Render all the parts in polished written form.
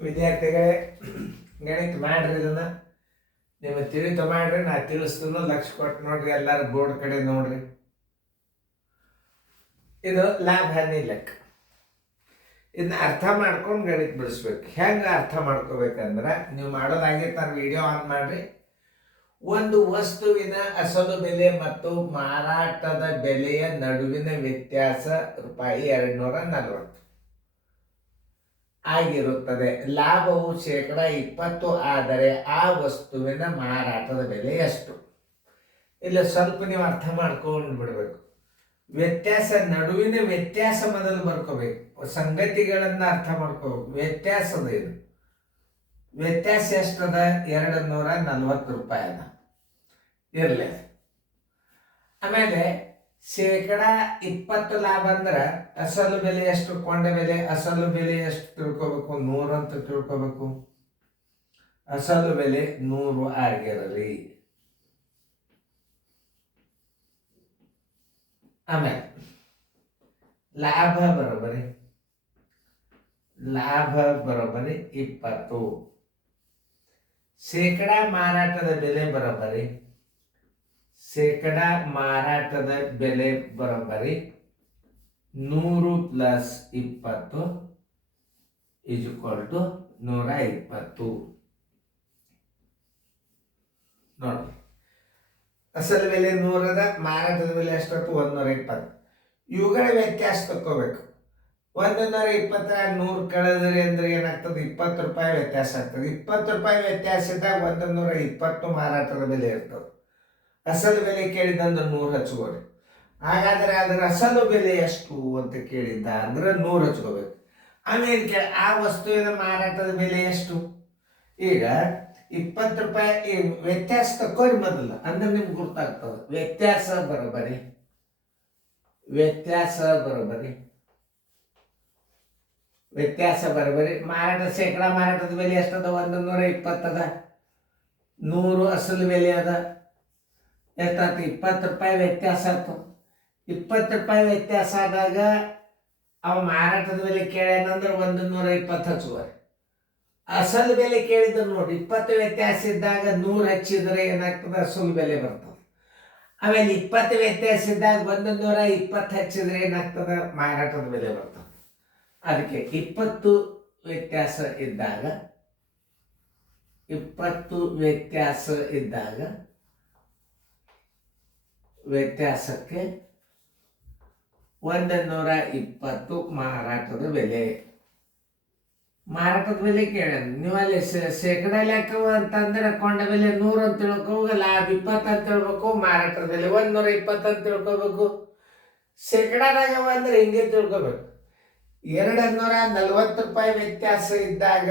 ವಿದ್ಯಾರ್ಥಿಗಳೇ, ಗಣಿತ ಮಾಡ್ರಿ. ಇದನ್ನ ನಿಮಗೆ ತಿಳಿತ ಮಾಡ್ರಿ. ನಾ ತಿಳಿಸ್ತೀನಿ, ಲಕ್ಷ ಕೊಟ್ಟು ನೋಡ್ರಿ. ಎಲ್ಲರೂ ಬೋರ್ಡ್ ಕಡೆ ನೋಡ್ರಿ. ಇದು ಲಾಭ ಹಾನಿ ಲೆಕ್ಕ. ಇದನ್ನ ಅರ್ಥ ಮಾಡ್ಕೊಂಡು ಗಣಿತ ಬಿಡಿಸ್ಬೇಕು. ಹೆಂಗೆ ಅರ್ಥ ಮಾಡ್ಕೋಬೇಕಂದ್ರೆ, ನೀವು ಮಾಡೋದಾಗಿತ್ತು ನಾನು ವಿಡಿಯೋ ಆನ್ ಮಾಡ್ರಿ. ಒಂದು ವಸ್ತುವಿನ ಅಸಲು ಬೆಲೆ ಮತ್ತು ಮಾರಾಟದ ಬೆಲೆಯ ನಡುವಿನ ವ್ಯತ್ಯಾಸ ₹240 ಆಗಿರುತ್ತದೆ. ಲಾಭವು ಶೇಕಡ 20 ಆದರೆ ಆ ವಸ್ತುವಿನ ಮಾರಾಟದ ಬೆಲೆ ಎಷ್ಟು? ಇಲ್ಲ ಸ್ವಲ್ಪ ನೀವು ಅರ್ಥ ಮಾಡ್ಕೊಂಡು ಬಿಡ್ಬೇಕು. ವ್ಯತ್ಯಾಸ, ನಡುವಿನ ವ್ಯತ್ಯಾಸ ಮೊದಲು ಬರ್ಕೋಬೇಕು. ಸಂಗತಿಗಳನ್ನ ಅರ್ಥ ಮಾಡ್ಕೋಬೇಕು. ವ್ಯತ್ಯಾಸದ ಇದು ವ್ಯತ್ಯಾಸ ಎಷ್ಟದ? ₹240 ಅದ. ಇರಲಿ. ಆಮೇಲೆ ಶೇಕಡ 20 ಲಾಭ ಅಂದ್ರೆ ಅಸಲು ಬೆಲೆ ಎಷ್ಟು? ಕೊಂಡ ಬೆಲೆ. ಅಸಲು ಬೆಲೆ ಎಷ್ಟು ತಿಳ್ಕೊಬೇಕು? 100 ಅಂತ ತಿಳ್ಕೊಬೇಕು. ಅಸಲು ಬೆಲೆ 100 ಆಗಿರಲಿ. ಆಮೇಲೆ ಲಾಭ ಬರೋಬರಿ 20. ಶೇಕಡ ಮಾರಾಟದ ಬೆಲೆ ಬರೋಬರಿ 100 + 20 = 120. ನೋಡಿ, ಅಸಲು ಬೆಲೆ 100 ಅದ, ಮಾರಾಟದ ಬೆಲೆ ಎಷ್ಟೊತ್ತು? 120. ಇವುಗಳ ವ್ಯತ್ಯಾಸ ತಕ್ಕೋಬೇಕು. 120 100 ಕಳೆದ್ರಿ ಅಂದ್ರೆ ಏನಾಗ್ತದೆ? ₹20 ವ್ಯತ್ಯಾಸ ಆಗ್ತದೆ. ₹20 ವ್ಯತ್ಯಾಸ ಇದ್ದಾಗ 120 ಮಾರಾಟದ ಬೆಲೆ ಇರ್ತದೆ. ಅಸಲು ಬೆಲೆ ಕೇಳಿದಂದ್ರೆ 100 ಹಚ್ಕೋರಿ. ಹಾಗಾದ್ರೆ ಅದರ ಅಸಲು ಬೆಲೆ ಎಷ್ಟು ಅಂತ ಕೇಳಿದ್ದ ಅಂದ್ರೆ 100 ಹಚ್ಕೋಬೇಕು. ಆಮೇಲೆ ಆ ವಸ್ತುವಿನ ಮಾರಾಟದ ಬೆಲೆ ಎಷ್ಟು? ಈಗ ₹20 ವ್ಯತ್ಯಾಸ ತಕ್ಕೋರಿ ಮೊದಲು, ಅಂದ್ರೆ ನಿಮ್ಗೆ ಗೊತ್ತಾಗ್ತದೆ. ವ್ಯತ್ಯಾಸ ಬರೋಬರಿ ಶೇಕಡ ಮಾರಾಟದ ಬೆಲೆ ಎಷ್ಟದ? 120 ಅದ. 100 ಅಸಲು ಬೆಲೆ ಅದ. ಎಷ್ಟಾಯ್ತು? ₹20 ವ್ಯತ್ಯಾಸ ಆಯ್ತು. ₹20 ವ್ಯತ್ಯಾಸ ಆದಾಗ ಅವ ಮಾರಾಟದ ಬೆಲೆ ಕೇಳ್ಯಾನಂದ್ರೆ 120 ಹಚ್ಚುವರಿ. ಅಸಲು ಬೆಲೆ ಕೇಳಿದ್ರೆ ನೋಡಿ, 20 ವ್ಯತ್ಯಾಸ ಇದ್ದಾಗ 100 ಹಚ್ಚಿದ್ರೆ ಏನಾಗ್ತದೆ? ಅಸಲು ಬೆಲೆ ಬರ್ತದೆ. ಆಮೇಲೆ 20 ವ್ಯತ್ಯಾಸ ಇದ್ದಾಗ 120 ಹಚ್ಚಿದ್ರೆ ಏನಾಗ್ತದೆ? ಮಾರಾಟದ ಬೆಲೆ ಬರ್ತದೆ. ಅದಕ್ಕೆ 20 ವ್ಯತ್ಯಾಸ ಇದ್ದಾಗ ವ್ಯತ್ಯಾಸಕ್ಕೆ 120 ಮಾರಾಟದ ಬೆಲೆ ಕೇಳ. ನೀವು ಅಲ್ಲಿ ಶೇಕಡ ಲೆಕ್ಕ ಅಂತಂದ್ರೆ ಕೊಂಡ ಬೆಲೆ 100 ಅಂತ ತಿಳ್ಕೋಬೇಕು, ಲಾಭ 20 ಅಂತ ತಿಳ್ಬೇಕು, ಮಾರಾಟದ ಬೆಲೆ 120 ಅಂತ ತಿಳ್ಕೋಬೇಕು. ಶೇಕಡದಾಗ ಅಂದ್ರೆ ಹಿಂಗೆ ತಿಳ್ಕೋಬೇಕು. ₹240 ವ್ಯತ್ಯಾಸ ಇದ್ದಾಗ,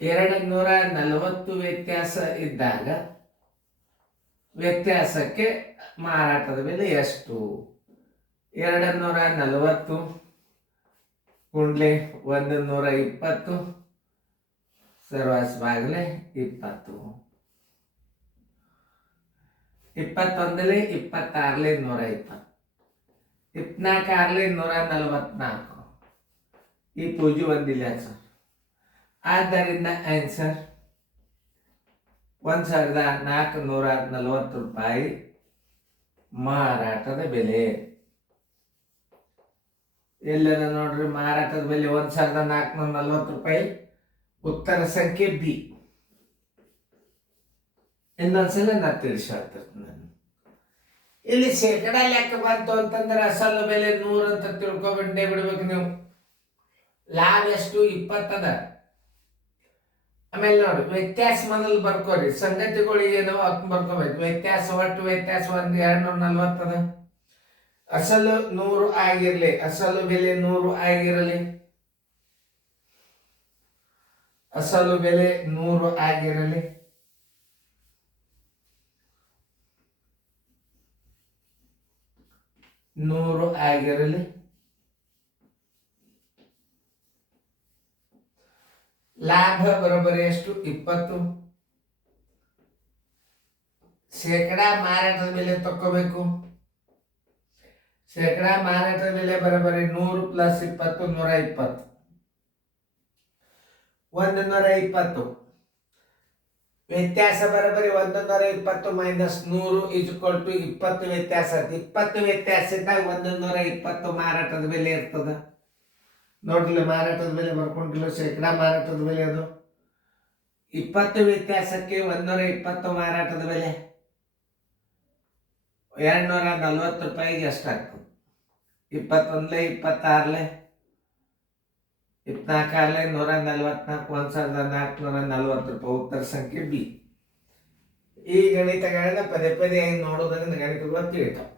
240 ವ್ಯತ್ಯಾಸ ಇದ್ದಾಗ ವ್ಯತ್ಯಾಸಕ್ಕೆ ಮಾರಾಟದ ಬೆಲೆ ಎಷ್ಟು? 240 ಗುಂಡ್ಲೆ 120 ಸರ್ವಾಸ್ ಬಾಗ್ಲೆ 20. 21 26 120, 24 144. ಈ ಪೂಜೆ ಒಂದಿಲ್ಲ ಸರ್. ಆದ್ದರಿಂದ ಆನ್ಸರ್ ₹1440 ಮಾರಾಟದ ಬೆಲೆ. ಎಲ್ಲೆಲ್ಲ ನೋಡ್ರಿ, ಮಾರಾಟದ ಬೆಲೆ ₹1440. ಉತ್ತರ ಸಂಖ್ಯೆ ಬಿ. ಇನ್ನೊಂದ್ಸಲ ನಾ ತಿಳಿಸಿ ಹೇಳ್ತಿರ್ತೀನಿ. ನಾನು ಇಲ್ಲಿ ಶೇಕಡ ಲೆಕ್ಕ ಬಂತು ಅಂತಂದ್ರೆ ಅಸಲು ಬೆಲೆ 100 ಅಂತ ತಿಳ್ಕೊಬಿಟ್ಟೆ ಬಿಡ್ಬೇಕು ನೀವು. ಲಾಭ ಎಷ್ಟು? 20 ಅದ. ಆಮೇಲೆ ನೋಡಿ, ವ್ಯತ್ಯಾಸ ಮೊದಲು ಬರ್ಕೋರಿ. ಸಂಗತಿಗಳು ಏನೋ ಅದನ್ನ ಬರ್ಕೋಬೇಕು. ಒಟ್ಟು ವ್ಯತ್ಯಾಸ 240 ಅದ. ಅಸಲು 100 ಆಗಿರ್ಲಿ, ಅಸಲು ಬೆಲೆ 100 ಆಗಿರಲಿ. ಅಸಲು ಬೆಲೆ 100 ಆಗಿರಲಿ. ಲಾಭ ಬರೋಬ್ಬರಿ ಎಷ್ಟು? 20. ಶೇಕಡ ಮಾರಾಟದ ಬೆಲೆ ತಕ್ಕೋಬೇಕು. ಶೇಕಡ ಮಾರಾಟದ ಬೆಲೆ ಬರೋಬ್ಬರಿ 100 + 20 120. 120. ವ್ಯತ್ಯಾಸ ಬರೋಬ್ಬರಿ 120 ಮೈನಸ್ 100 ಇಸ್ಕೊಲ್ ಟು 20 ವ್ಯತ್ಯಾಸ. 20 ವ್ಯತ್ಯಾಸ ಇದ್ದಾಗ 120 ಮಾರಾಟದ ಬೆಲೆ ಇರ್ತದ. ನೋಡ್ಲಿಲ್ಲ, ಮಾರಾಟದ ಬೆಲೆ ಬರ್ಕೊಂಡಿಲ್ಲ, ಶೇಕಡಾ ಮಾರಾಟದ ಬೆಲೆ ಅದು. 20 ವ್ಯತ್ಯಾಸಕ್ಕೆ 120 ಮಾರಾಟದ ಬೆಲೆ 240 ರೂಪಾಯಿಗೆ ಎಷ್ಟಾಗ್ತದೆ? 21 26 24 144 1440 ರೂಪಾಯಿ. ಉತ್ತರ ಸಂಖ್ಯೆ ಬಿ. ಈ ಗಣಿತಗಳನ್ನ ಪದೇ ಪದೇ ನೋಡೋದ್ರಿಂದ ಗಣಿತ ಗೊತ್ತಿರ್ತಾವ.